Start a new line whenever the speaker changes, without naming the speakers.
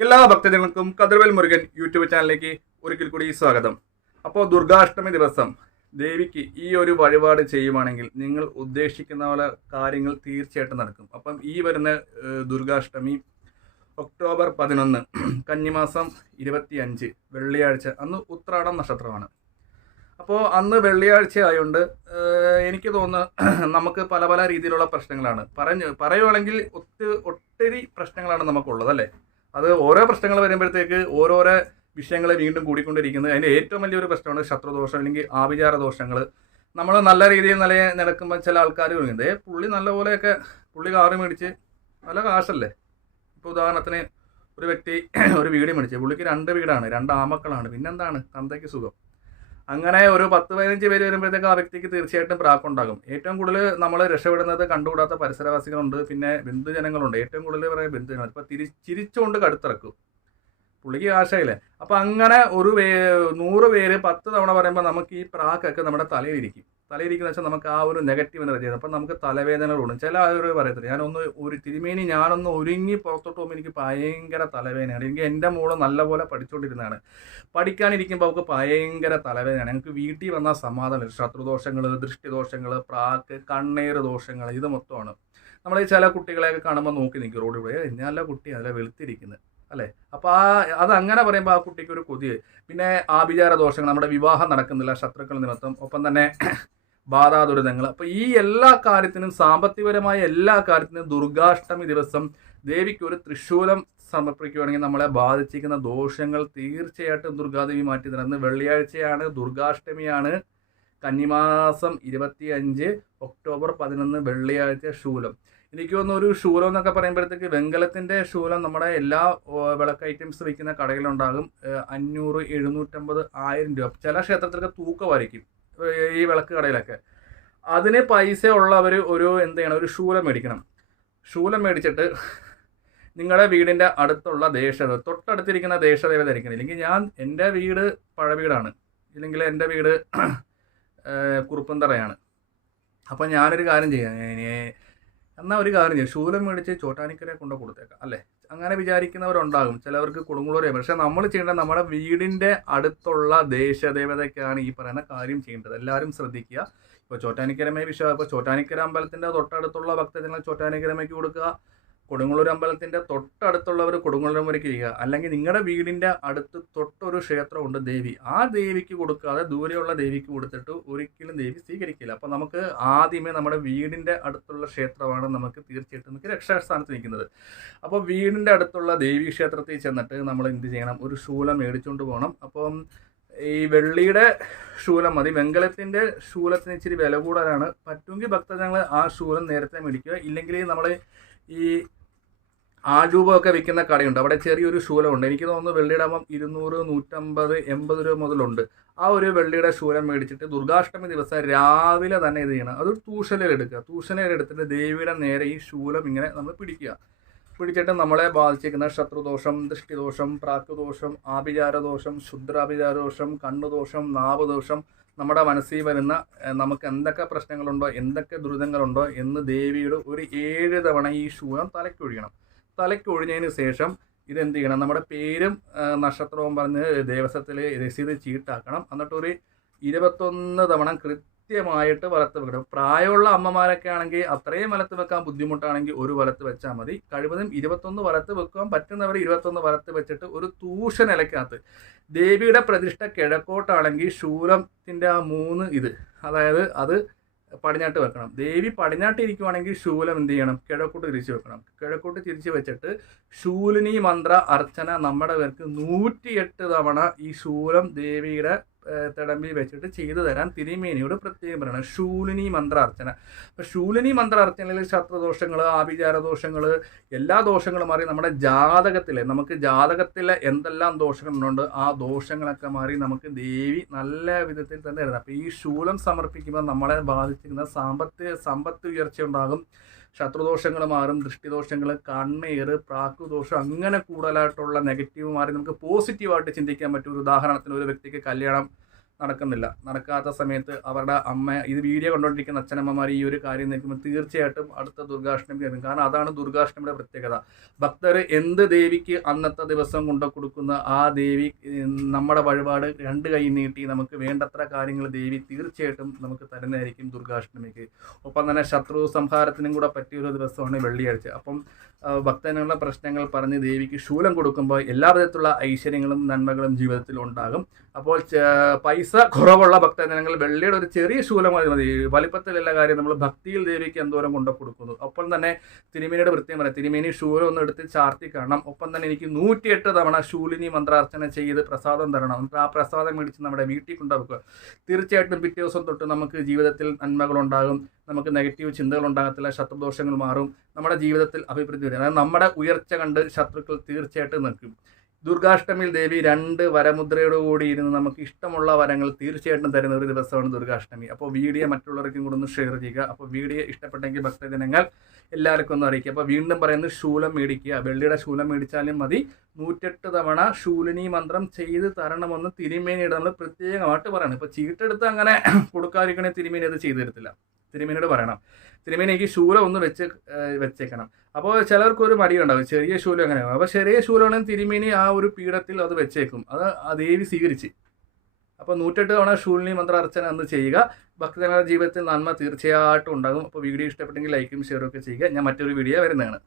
എല്ലാ ഭക്തജനങ്ങൾക്കും കതിർവൽ മുരുകൻ യൂട്യൂബ് ചാനലിലേക്ക് ഒരിക്കൽ കൂടി സ്വാഗതം. അപ്പോൾ ദുർഗാഷ്ടമി ദിവസം ദേവിക്ക് ഈ ഒരു വഴിപാട് ചെയ്യുവാണെങ്കിൽ നിങ്ങൾ ഉദ്ദേശിക്കുന്ന പോലെ കാര്യങ്ങൾ തീർച്ചയായിട്ടും നടക്കും. അപ്പം ഈ വരുന്ന ദുർഗാഷ്ടമി ഒക്ടോബർ പതിനൊന്ന് കന്നിമാസം ഇരുപത്തി അഞ്ച് വെള്ളിയാഴ്ച അന്ന് ഉത്രാടം നക്ഷത്രമാണ്. അപ്പോൾ അന്ന് വെള്ളിയാഴ്ച ആയതുകൊണ്ട് എനിക്ക് തോന്നുന്നു നമുക്ക് പല പല രീതിയിലുള്ള പ്രശ്നങ്ങളാണ്. പറഞ്ഞു പറയുവാണെങ്കിൽ ഒത്തിരി ഒത്തിരി പ്രശ്നങ്ങളാണ് നമുക്കുള്ളത് അല്ലേ? അത് ഓരോ പ്രശ്നങ്ങൾ വരുമ്പോഴത്തേക്ക് ഓരോരോ വിഷയങ്ങളെ വീണ്ടും കൂടിക്കൊണ്ടിരിക്കുന്നത്. അതിന്റെ ഏറ്റവും വലിയൊരു പ്രശ്നമാണ് ശത്രുദോഷം അല്ലെങ്കിൽ ആഭിചാര ദോഷങ്ങൾ. നമ്മൾ നല്ല രീതിയിൽ നില നടക്കുമ്പോൾ ചില ആൾക്കാർ പറയുന്നത് പുള്ളി നല്ലപോലെയൊക്കെ പുള്ളി കാറ് മേടിച്ച് നല്ല കാശല്ലേ? ഇപ്പോൾ ഉദാഹരണത്തിന് ഒരു വ്യക്തി ഒരു വീട് മേടിച്ചു. പുള്ളിക്ക് രണ്ട് വീടാണ് രണ്ട് ആമക്കളാണ്. പിന്നെന്താണ്? തന്തയ്ക്ക് സുഖം. അങ്ങനെ ഒരു പത്ത് പതിനഞ്ച് പേര് വരുമ്പോഴത്തേക്ക് ആ വ്യക്തിക്ക് തീർച്ചയായിട്ടും പ്രാക്കുണ്ടാകും ഏറ്റവും കൂടുതൽ നമ്മൾ രക്ഷപ്പെടുന്നത് കണ്ടുകൂടാത്ത പരിസരവാസികളുണ്ട് പിന്നെ ബന്ധുജനങ്ങളുണ്ട്. ഏറ്റവും കൂടുതൽ പറയുന്നത് ബന്ധുജനങ്ങൾ. ഇപ്പം തിരി ചിരിച്ചുകൊണ്ട് കടുത്തിറക്കും. പുള്ളിക്ക് കാശയില്ലേ അപ്പം അങ്ങനെ ഒരു നൂറ് പേര് പത്ത് തവണ പറയുമ്പോൾ നമുക്ക് ഈ പ്രാക്കൊക്കെ നമ്മുടെ തലയിലിരിക്കും തലയിരിക്കുന്ന വെച്ചാൽ നമുക്ക് ആ ഒരു നെഗറ്റീവ് എനർജി ആണ്. അപ്പം നമുക്ക് തലവേദനകളുണ്ട്. ചില ആളുകൾ പറയത്തില്ല ഞാനൊന്ന് ഒരു തിരുമേനി ഞാനൊന്ന് ഒരുങ്ങി പുറത്തോട്ട് പോകുമ്പോൾ എനിക്ക് ഭയങ്കര തലവേദനയാണ്. എനിക്ക് എന്റെ മോൾ നല്ലപോലെ പഠിച്ചുകൊണ്ടിരുന്നതാണ് പഠിക്കാനിരിക്കുമ്പോൾ അവൾക്ക് ഭയങ്കര തലവേദനയാണ്. ഞങ്ങൾക്ക് വീട്ടിൽ വന്നാൽ സമാധാനം ശത്രുദോഷങ്ങൾ ദൃഷ്ടിദോഷങ്ങൾ പ്രാക്ക് കണ്ണേറ് ദോഷങ്ങൾ ഇത് മൊത്തമാണ്. നമ്മൾ ചില കുട്ടികളെയൊക്കെ കാണുമ്പോൾ നോക്കി നിൽക്കും റോഡിൽ കൂടെ. "ഏയ്, നല്ല കുട്ടി അതിലെ വെളുത്തിരിക്കുന്നത് അല്ലേ? അപ്പോൾ ആ അത് അങ്ങനെ പറയുമ്പോൾ ആ കുട്ടിക്ക് ഒരു കൊതി പിന്നെ ആഭിചാര ദോഷങ്ങൾ നമ്മുടെ വിവാഹം നടക്കുന്നില്ല ശത്രുക്കൾ നിമിത്തം. ഒപ്പം തന്നെ ബാധാ ദുരിതങ്ങൾ അപ്പൊ ഈ എല്ലാ കാര്യത്തിനും സാമ്പത്തികപരമായ എല്ലാ കാര്യത്തിനും ദുർഗാഷ്ടമി ദിവസം ദേവിക്ക് ഒരു തൃശൂലം സമർപ്പിക്കുകയാണെങ്കിൽ നമ്മളെ ബാധിച്ചിരിക്കുന്ന ദോഷങ്ങൾ തീർച്ചയായിട്ടും ദുർഗാദേവി മാറ്റി തരുന്നത് വെള്ളിയാഴ്ചയാണ് ദുർഗാഷ്ടമിയാണ്. കന്നിമാസം ഇരുപത്തി അഞ്ച് ഒക്ടോബർ പതിനൊന്ന് വെള്ളിയാഴ്ച ശൂലം. എനിക്ക് തോന്നുന്നു ഒരു ശൂലം എന്നൊക്കെ പറയുമ്പോഴത്തേക്ക് വെങ്കലത്തിന്റെ ശൂലം നമ്മുടെ എല്ലാ വിളക്ക് ഐറ്റംസ് വയ്ക്കുന്ന കടയിലുണ്ടാകും ഏഹ്, അഞ്ഞൂറ് എഴുന്നൂറ്റമ്പത് ആയിരം രൂപ. ചില ക്ഷേത്രത്തിലൊക്കെ തൂക്കമായിരിക്കും ഈ വിളക്ക് കടയിലൊക്കെ. അതിന് പൈസ ഉള്ളവർ ഒരു എന്ത് ചെയ്യണം ഒരു ശൂലം മേടിക്കണം. ശൂലം മേടിച്ചിട്ട് നിങ്ങളുടെ വീടിന്റെ അടുത്തുള്ള ദേശത തൊട്ടടുത്തിരിക്കുന്ന ദേശദേവത ധരിക്കണം ഇല്ലെങ്കിൽ ഞാൻ എന്റെ വീട് പഴ വീടാണ്. ഇല്ലെങ്കിൽ എന്റെ വീട് കുറുപ്പന്തറയാണ്. അപ്പോൾ ഞാനൊരു കാര്യം ചെയ്യാം. എന്നാൽ ഒരു കാര്യം ചെയ്യാം. ശൂലം മേടിച്ച് ചോട്ടാനിക്കരെ കൊണ്ട് കൊടുത്തേക്കാം അല്ലേ? അങ്ങനെ വിചാരിക്കുന്നവരുണ്ടാകും. ചിലവർക്ക് കൊടുങ്ങൂളൂരെ പക്ഷെ നമ്മൾ ചെയ്യേണ്ടത് നമ്മുടെ വീടിന്റെ അടുത്തുള്ള ദേശദേവതയ്ക്കാണ് ഈ പറയുന്ന കാര്യം ചെയ്യേണ്ടത്. എല്ലാവരും ശ്രദ്ധിക്കുക. ഇപ്പോൾ ചോറ്റാനിക്കരമേ വിശ്വാസം ഇപ്പോൾ ചോറ്റാനിക്കര അമ്പലത്തിന്റെ തൊട്ടടുത്തുള്ള ഭക്തജനങ്ങൾ ചോറ്റാനിക്കരമയ്ക്ക് കൊടുക്കുക. കൊടുങ്ങല്ലൂർ അമ്പലത്തിന്റെ തൊട്ടടുത്തുള്ളവർ കൊടുങ്ങല്ലൂരമ്പലയ്ക്ക് ചെയ്യുക അല്ലെങ്കിൽ നിങ്ങളുടെ വീടിന്റെ അടുത്ത് തൊട്ടൊരു ക്ഷേത്രമുണ്ട് ദേവി. ആ ദേവിക്ക് കൊടുക്കാതെ ദൂരെയുള്ള ദേവിക്ക് കൊടുത്തിട്ട് ഒരിക്കലും ദേവി സ്വീകരിക്കില്ല. അപ്പോൾ നമുക്ക് ആദ്യമേ നമ്മുടെ വീടിന്റെ അടുത്തുള്ള ക്ഷേത്രമാണ് നമുക്ക് തീർച്ചയായിട്ടും നമുക്ക് രക്ഷാസ്ഥാനത്ത് നിൽക്കുന്നത്. അപ്പോൾ വീടിന്റെ അടുത്തുള്ള ദേവി ക്ഷേത്രത്തിൽ ചെന്നിട്ട് നമ്മൾ എന്ത് ചെയ്യണം? ഒരു ശൂലം മേടിച്ചുകൊണ്ട് പോകണം. അപ്പം ഈ വെള്ളിയുടെ ശൂലം മതി. വെങ്കലത്തിന്റെ ശൂലത്തിന് ഇച്ചിരി വില കൂടാനാണ്. പറ്റുമെങ്കിൽ ഭക്തജനങ്ങൾ ആ ശൂലം നേരത്തെ മേടിക്കുക. ഇല്ലെങ്കിൽ നമ്മൾ ഈ ആജൂപമൊക്കെ വിൽക്കുന്ന കടയുണ്ട്. അവിടെ ചെറിയൊരു ശൂലമുണ്ട്. എനിക്ക് തോന്നുന്നു വെള്ളിയുടെ ഇരുന്നൂറ് നൂറ്റമ്പത് എൺപത് രൂപ മുതലുണ്ട്. ആ ഒരു വെള്ളിയുടെ ശൂലം മേടിച്ചിട്ട് ദുർഗാഷ്ടമി ദിവസം രാവിലെ തന്നെ ഇത് ചെയ്യണം. അതൊരു തൂഷലയിൽ എടുത്തിട്ട് ദേവിയുടെ നേരെ ഈ ശൂലം ഇങ്ങനെ നമ്മൾ പിടിക്കുക. പിടിച്ചിട്ട് നമ്മളെ ബാധിച്ചിരിക്കുന്ന ശത്രുദോഷം ദൃഷ്ടിദോഷം പ്രാക്കുദോഷം ആഭിചാരദോഷം ശുദ്രാഭിചാരദോഷം കണ്ണുദോഷം നാവുദോഷം നമ്മുടെ മനസ്സിൽ വരുന്ന നമുക്ക് എന്തൊക്കെ പ്രശ്നങ്ങളുണ്ടോ എന്തൊക്കെ ദുരിതങ്ങളുണ്ടോ എന്ന് ദേവിയുടെ ഒരു ഏഴ് തവണ ഈ ശൂലം തലയ്ക്കൊഴിയണം തലയ്ക്കൊഴിഞ്ഞതിന് ശേഷം ഇതെന്ത് ചെയ്യണം? നമ്മുടെ പേരും നക്ഷത്രവും പറഞ്ഞ് ദേവസ്വത്തിൽ രസീത് ചീട്ടാക്കണം. എന്നിട്ടൊരു ഇരുപത്തൊന്ന് തവണ കൃത്യമായിട്ട് വലത്ത് വെക്കണം. പ്രായമുള്ള അമ്മമാരൊക്കെ ആണെങ്കിൽ അത്രയും വലത്ത് വെക്കാൻ ബുദ്ധിമുട്ടാണെങ്കിൽ ഒരു വലത്ത് വെച്ചാൽ മതി. കഴിവതും ഇരുപത്തൊന്ന് വലത്ത് വെക്കാൻ പറ്റുന്നവർ ഇരുപത്തൊന്ന് വലത്ത് വെച്ചിട്ട് ഒരു തൂഷ നിലയ്ക്കകത്ത് ദേവിയുടെ പ്രതിഷ്ഠ കിഴക്കോട്ടാണെങ്കിൽ ശൂലത്തിന്റെ ആ മൂന്ന് ഇത്. അതായത് അത് പടിഞ്ഞാട്ട് വെക്കണം. ദേവി പടിഞ്ഞാട്ട് ഇരിക്കുവാണെങ്കിൽ ശൂലം എന്ത് ചെയ്യണം? കിഴക്കോട്ട് തിരിച്ചു വെക്കണം. കിഴക്കോട്ട് തിരിച്ചു വെച്ചിട്ട് ശൂലിനി മന്ത്ര അർച്ചന നമ്മുടെ പേർക്ക് നൂറ്റിയെട്ട് തവണ ഈ ശൂലം ദേവിയുടെ തിടമ്പിൽ വെച്ചിട്ട് ചെയ്തു തരാൻ തിരുമേനിയോട് പ്രത്യേകം പറയണം ശൂലിനി മന്ത്രാർച്ചന. അപ്പൊ ശൂലിനി മന്ത്രാർച്ചനയിൽ ശത്രുദോഷങ്ങൾ ആഭിചാര ദോഷങ്ങൾ എല്ലാ ദോഷങ്ങളും മാറി നമ്മുടെ ജാതകത്തിലെ നമുക്ക് ജാതകത്തിലെ എന്തെല്ലാം ദോഷങ്ങളുണ്ട് ആ ദോഷങ്ങളൊക്കെ മാറി നമുക്ക് ദേവി നല്ല വിധത്തിൽ തന്നെ തരുന്നത് അപ്പോൾ ഈ ശൂലം സമർപ്പിക്കുമ്പോൾ നമ്മളെ ബാധിച്ചിരുന്ന സാമ്പത്തിക സമ്പത്ത് ഉയർച്ച ഉണ്ടാകും ശത്രുദോഷങ്ങൾ മാറും ദൃഷ്ടിദോഷങ്ങൾ കണ്ണേറ് പ്രാക്കുദോഷം അങ്ങനെ കൂടുതലായിട്ടുള്ള നെഗറ്റീവ് മാറി നമുക്ക് പോസിറ്റീവായിട്ട് ചിന്തിക്കാൻ പറ്റും ഒരു ഉദാഹരണത്തിന് ഒരു വ്യക്തിക്ക് കല്യാണം നടക്കുന്നില്ല. നടക്കാത്ത സമയത്ത് അവരുടെ അമ്മ ഇത് വീഡിയോ കണ്ടുകൊണ്ടിരിക്കുന്ന അച്ഛനമ്മമാർ ഈ ഒരു കാര്യം നിൽക്കുമ്പോൾ തീർച്ചയായിട്ടും അടുത്ത ദുർഗാഷ്ടമി വരും. കാരണം അതാണ് ദുർഗാഷ്ടമിയുടെ പ്രത്യേകത. ഭക്തർ എന്ത് ദേവിക്ക് അന്നത്തെ ദിവസം കൊണ്ടു കൊടുക്കുന്ന ആ ദേവി നമ്മുടെ വഴിപാട് രണ്ട് കൈ നീട്ടി നമുക്ക് വേണ്ടത്ര കാര്യങ്ങൾ ദേവി തീർച്ചയായിട്ടും നമുക്ക് തരുന്നതായിരിക്കും ദുർഗാഷ്ടമിക്ക്. ഒപ്പം തന്നെ ശത്രു സംഹാരത്തിനും കൂടെ പറ്റിയൊരു ദിവസമാണ് വെള്ളിയാഴ്ച. അപ്പം ഭക്തനുള്ള പ്രശ്നങ്ങൾ പറഞ്ഞ് ദേവിക്ക് ശൂലം കൊടുക്കുമ്പോൾ എല്ലാ വിധത്തിലുള്ള ഐശ്വര്യങ്ങളും നന്മകളും ജീവിതത്തിൽ ഉണ്ടാകും. അപ്പോൾ ചെ- പൈസ കുറവുള്ള ഭക്തജനങ്ങൾ വെള്ളിയുടെ ഒരു ചെറിയ ശൂലം മതി മതി. വലിപ്പത്തിലുള്ള കാര്യം നമ്മൾ ഭക്തിയിൽ ദേവിക്ക് എന്തോരം കൊണ്ടു കൊടുക്കുന്നു. ഒപ്പം തന്നെ തിരുമേനിയുടെ വൃത്തിയും പറയാം തിരുമേനി ശൂലം ഒന്ന് എടുത്ത് ചാർത്തി കാണണം. ഒപ്പം തന്നെ എനിക്ക് നൂറ്റിയെട്ട് തവണ ശൂലിനി മന്ത്രാർച്ചന ചെയ്ത് പ്രസാദം തരണം. എന്നിട്ട് ആ പ്രസാദം മേടിച്ച് നമ്മുടെ വീട്ടിൽ കൊണ്ടുവെക്കുക തീർച്ചയായിട്ടും പിറ്റേ ദിവസം തൊട്ട് നമുക്ക് ജീവിതത്തിൽ നന്മകളുണ്ടാകും. നമുക്ക് നെഗറ്റീവ് ചിന്തകൾ ഉണ്ടാകത്തില്ല. ശത്രുദോഷങ്ങൾ മാറും. നമ്മുടെ ജീവിതത്തിൽ അഭിവൃദ്ധി വരും. അതായത് നമ്മുടെ ഉയർച്ച കണ്ട് ശത്രുക്കൾ തീർച്ചയായിട്ടും നിൽക്കും. ദുർഗാഷ്ടമിയിൽ ദേവി രണ്ട് വരമുദ്രയോട് കൂടി ഇരുന്ന് നമുക്ക് ഇഷ്ടമുള്ള വരങ്ങൾ തീർച്ചയായിട്ടും തരുന്ന ഒരു ദിവസമാണ് ദുർഗാഷ്ടമി. അപ്പോൾ വീഡിയോ മറ്റുള്ളവർക്കും കൂടെ ഒന്ന് ഷെയർ ചെയ്യുക. അപ്പോൾ വീഡിയോ ഇഷ്ടപ്പെട്ടെങ്കിൽ ഭക്തജനങ്ങൾ എല്ലാവർക്കും ഒന്ന് അറിയിക്കുക. അപ്പോൾ വീണ്ടും പറയുന്നത് ശൂലം മേടിക്കുക. വെള്ളിയുടെ ശൂലം മേടിച്ചാലും മതി. നൂറ്റെട്ട് തവണ ശൂലിനി മന്ത്രം ചെയ്ത് തരണമെന്ന് തിരുമേനിയുടെ നമ്മൾ പ്രത്യേകമായിട്ട് പറയണം. ഇപ്പോൾ ചീട്ടെടുത്ത് അങ്ങനെ കൊടുക്കാതിരിക്കണേ തിരുമേനി അത് ചെയ്തു തരത്തില്ല. തിരുമേനിയോട് പറയണം. തിരുമേനി എനിക്ക് ശൂലം ഒന്ന് വെച്ച് വെച്ചേക്കണം. അപ്പോൾ ചിലർക്ക് ഒരു മടിയുണ്ടാവും. ചെറിയ ശൂലം അങ്ങനെ. അപ്പോൾ ചെറിയ ശൂലമാണെങ്കിൽ തിരുമേനി ആ ഒരു പീഠത്തിൽ അത് വെച്ചേക്കും. അത് ആ ദേവി സ്വീകരിച്ച്. അപ്പോൾ നൂറ്റെട്ട് തവണ ശൂലിനി മന്ത്ര അർച്ചന എന്ന് ചെയ്യുക. ഭക്തജനങ്ങളുടെ ജീവിതത്തിൽ നന്മ തീർച്ചയായിട്ടും ഉണ്ടാകും. അപ്പോൾ വീഡിയോ ഇഷ്ടപ്പെട്ടെങ്കിൽ ലൈക്കും ഷെയറും ഒക്കെ ചെയ്യുക. ഞാൻ മറ്റൊരു വീഡിയോ വരുന്നതാണ്.